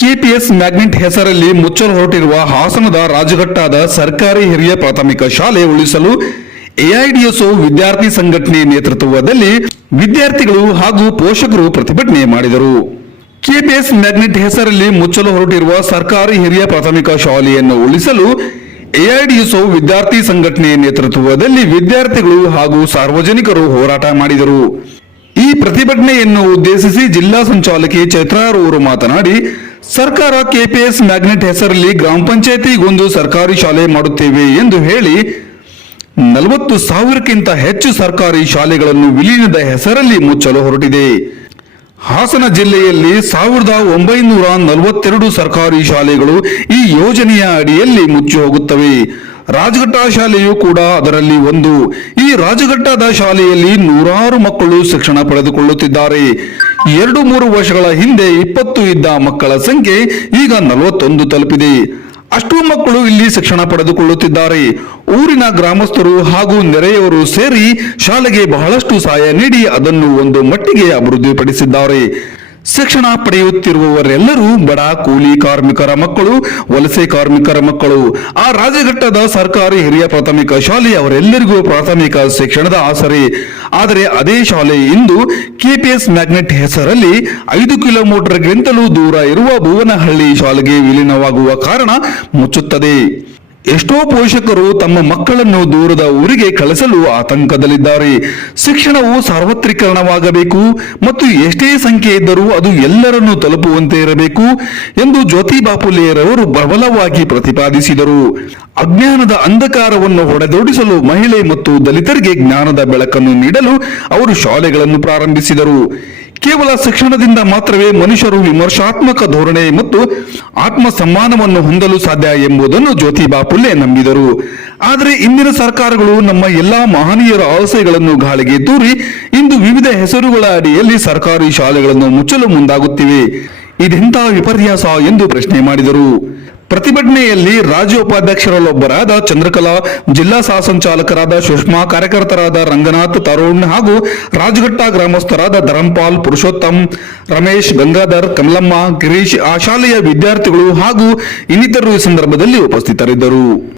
KPS magnet ಹೆಸರಲ್ಲಿ ಮುಚ್ಚಲು ಹೊರಟಿರುವ ಹಾಸನದ ರಾಜಘಟ್ಟಾದ ಸರ್ಕಾರಿ ಹಿರಿಯ ಪ್ರಾಥಮಿಕ ಶಾಲೆ ಉಳಿಸಲು ಎಐಡಿಎಸ್ಒ ವಿದ್ಯಾರ್ಥಿ ಸಂಘಟನೆ ನೇತೃತ್ವದಲ್ಲಿ ವಿದ್ಯಾರ್ಥಿಗಳು ಹಾಗೂ ಪೋಷಕರು ಪ್ರತಿಭಟನೆ ಮಾಡಿದರು. ಕೆಪಿಎಸ್ ಮ್ಯಾಗ್ನೆಟ್ ಹೆಸರಲ್ಲಿ ಮುಚ್ಚಲು ಹೊರಟಿರುವ ಸರ್ಕಾರಿ ಹಿರಿಯ ಪ್ರಾಥಮಿಕ ಶಾಲೆಯನ್ನು ಉಳಿಸಲು ಎಐಡಿಎಸ್ಒ ವಿದ್ಯಾರ್ಥಿ ಸಂಘಟನೆ ನೇತೃತ್ವದಲ್ಲಿ ವಿದ್ಯಾರ್ಥಿಗಳು ಹಾಗೂ ಸಾರ್ವಜನಿಕರು ಹೋರಾಟ ಮಾಡಿದರು. ಈ ಪ್ರತಿಭಟನೆಯನ್ನು ಉದ್ದೇಶಿಸಿ ಜಿಲ್ಲಾ ಸಂಚಾಲಕಿ ಚೈತ್ರಾರವರು ಮಾತನಾಡಿ, ಸರ್ಕಾರ ಕೆಪಿಎಸ್ ಮ್ಯಾಗ್ನೆಟ್ ಹೆಸರಲ್ಲಿ ಗ್ರಾಮ ಪಂಚಾಯತಿಗೊಂದು ಸರ್ಕಾರಿ ಶಾಲೆ ಮಾಡುತ್ತೇವೆ ಎಂದು ಹೇಳಿ 40,000ಕ್ಕಿಂತ ಹೆಚ್ಚು ಸರ್ಕಾರಿ ಶಾಲೆಗಳನ್ನು ವಿಲೀನದ ಹೆಸರಲ್ಲಿ ಮುಚ್ಚಲು ಹೊರಟಿದೆ. ಹಾಸನ ಜಿಲ್ಲೆಯಲ್ಲಿ 1942 ಸರ್ಕಾರಿ ಶಾಲೆಗಳು ಈ ಯೋಜನೆಯ ಅಡಿಯಲ್ಲಿ ಮುಚ್ಚಿ ಹೋಗುತ್ತವೆ. ರಾಜಘಟ್ಟ ಶಾಲೆಯೂ ಕೂಡ ಅದರಲ್ಲಿ ಒಂದು. ಈ ರಾಜಘಟ್ಟದ ಶಾಲೆಯಲ್ಲಿ ನೂರಾರು ಮಕ್ಕಳು ಶಿಕ್ಷಣ ಪಡೆದುಕೊಳ್ಳುತ್ತಿದ್ದಾರೆ. 2-3 ವರ್ಷಗಳ ಹಿಂದೆ 20 ಇದ್ದ ಮಕ್ಕಳ ಸಂಖ್ಯೆ ಈಗ 41 ತಲುಪಿದೆ. ಅಷ್ಟು ಮಕ್ಕಳು ಇಲ್ಲಿ ಶಿಕ್ಷಣ ಪಡೆದುಕೊಳ್ಳುತ್ತಿದ್ದಾರೆ. ಊರಿನ ಗ್ರಾಮಸ್ಥರು ಹಾಗೂ ನೆರೆಯವರು ಸೇರಿ ಶಾಲೆಗೆ ಬಹಳಷ್ಟು ಸಹಾಯ ನೀಡಿ ಅದನ್ನು ಒಂದು ಮಟ್ಟಿಗೆ ಅಭಿವೃದ್ಧಿಪಡಿಸಿದ್ದಾರೆ. ಶಿಕ್ಷಣ ಪಡೆಯುತ್ತಿರುವವರೆಲ್ಲರೂ ಬಡ ಕೂಲಿ ಕಾರ್ಮಿಕರ ಮಕ್ಕಳು, ವಲಸೆ ಕಾರ್ಮಿಕರ ಮಕ್ಕಳು. ಆ ರಾಜಘಟ್ಟದ ಸರ್ಕಾರಿ ಹಿರಿಯ ಪ್ರಾಥಮಿಕ ಶಾಲೆ ಅವರೆಲ್ಲರಿಗೂ ಪ್ರಾಥಮಿಕ ಶಿಕ್ಷಣದ ಆಸರೆ. ಆದರೆ ಅದೇ ಶಾಲೆ ಇಂದು ಕೆಪಿಎಸ್ ಮ್ಯಾಗ್ನೆಟ್ ಹೆಸರಲ್ಲಿ 5 ಕಿಲೋಮೀಟರ್ಗಿಂತಲೂ ದೂರ ಇರುವ ಭುವನಹಳ್ಳಿ ಶಾಲೆಗೆ ವಿಲೀನವಾಗುವ ಕಾರಣ ಮುಚ್ಚುತ್ತದೆ. ಎಷ್ಟೋ ಪೋಷಕರು ತಮ್ಮ ಮಕ್ಕಳನ್ನು ದೂರದ ಊರಿಗೆ ಕಳಿಸಲು ಆತಂಕದಲ್ಲಿದ್ದಾರೆ. ಶಿಕ್ಷಣವು ಸಾರ್ವತ್ರೀಕರಣವಾಗಬೇಕು ಮತ್ತು ಎಷ್ಟೇ ಸಂಖ್ಯೆ ಇದ್ದರೂ ಅದು ಎಲ್ಲರನ್ನು ತಲುಪುವಂತೆ ಇರಬೇಕು ಎಂದು ಜ್ಯೋತಿಬಾ ಫುಲೆರವರು ಪ್ರಬಲವಾಗಿ ಪ್ರತಿಪಾದಿಸಿದರು. ಅಜ್ಞಾನದ ಅಂಧಕಾರವನ್ನು ಹೊಡೆದೋಡಿಸಲು ಮಹಿಳೆ ಮತ್ತು ದಲಿತರಿಗೆ ಜ್ಞಾನದ ಬೆಳಕನ್ನು ನೀಡಲು ಅವರು ಶಾಲೆಗಳನ್ನು ಪ್ರಾರಂಭಿಸಿದರು. ಕೇವಲ ಶಿಕ್ಷಣದಿಂದ ಮಾತ್ರವೇ ಮನುಷ್ಯರು ವಿಮರ್ಶಾತ್ಮಕ ಧೋರಣೆ ಮತ್ತು ಆತ್ಮ ಸಮ್ಮಾನವನ್ನು ಹೊಂದಲು ಸಾಧ್ಯ ಎಂಬುದನ್ನು ಜ್ಯೋತಿಬಾ ಫುಲೆ ನಂಬಿದರು. ಆದರೆ ಇಂದಿನ ಸರ್ಕಾರಗಳು ನಮ್ಮ ಎಲ್ಲಾ ಮಹನೀಯರ ಆಸೆಗಳನ್ನು ಗಾಳಿಗೆ ತೂರಿ ಇಂದು ವಿವಿಧ ಹೆಸರುಗಳ ಅಡಿಯಲ್ಲಿ ಸರ್ಕಾರಿ ಶಾಲೆಗಳನ್ನು ಮುಚ್ಚಲು ಮುಂದಾಗುತ್ತಿವೆ. ಇದೆಂಥ ವಿಪರ್ಯಾಸ ಎಂದು ಪ್ರಶ್ನೆ ಮಾಡಿದರು. ಪ್ರತಿಭಟನೆಯಲ್ಲಿ ರಾಜ್ಯ ಉಪಾಧ್ಯಕ್ಷರಲ್ಲೊಬ್ಬರಾದ ಚಂದ್ರಕಲಾ, ಜಿಲ್ಲಾ ಸಹ ಸಂಚಾಲಕರಾದ ಸುಷ್ಮಾ, ಕಾರ್ಯಕರ್ತರಾದ ರಂಗನಾಥ್, ತರುಣ್ ಹಾಗೂ ರಾಜಘಟ್ಟ ಗ್ರಾಮಸ್ಥರಾದ ಧರಂಪಾಲ್, ಪುರುಷೋತ್ತಮ್, ರಮೇಶ್, ಗಂಗಾಧರ್, ಕಮಲಮ್ಮ, ಗಿರೀಶ್, ಆ ಶಾಲೆಯ ವಿದ್ಯಾರ್ಥಿಗಳು ಹಾಗೂ ಇನ್ನಿತರರು ಈ ಸಂದರ್ಭದಲ್ಲಿ ಉಪಸ್ಥಿತರಿದ್ದರು.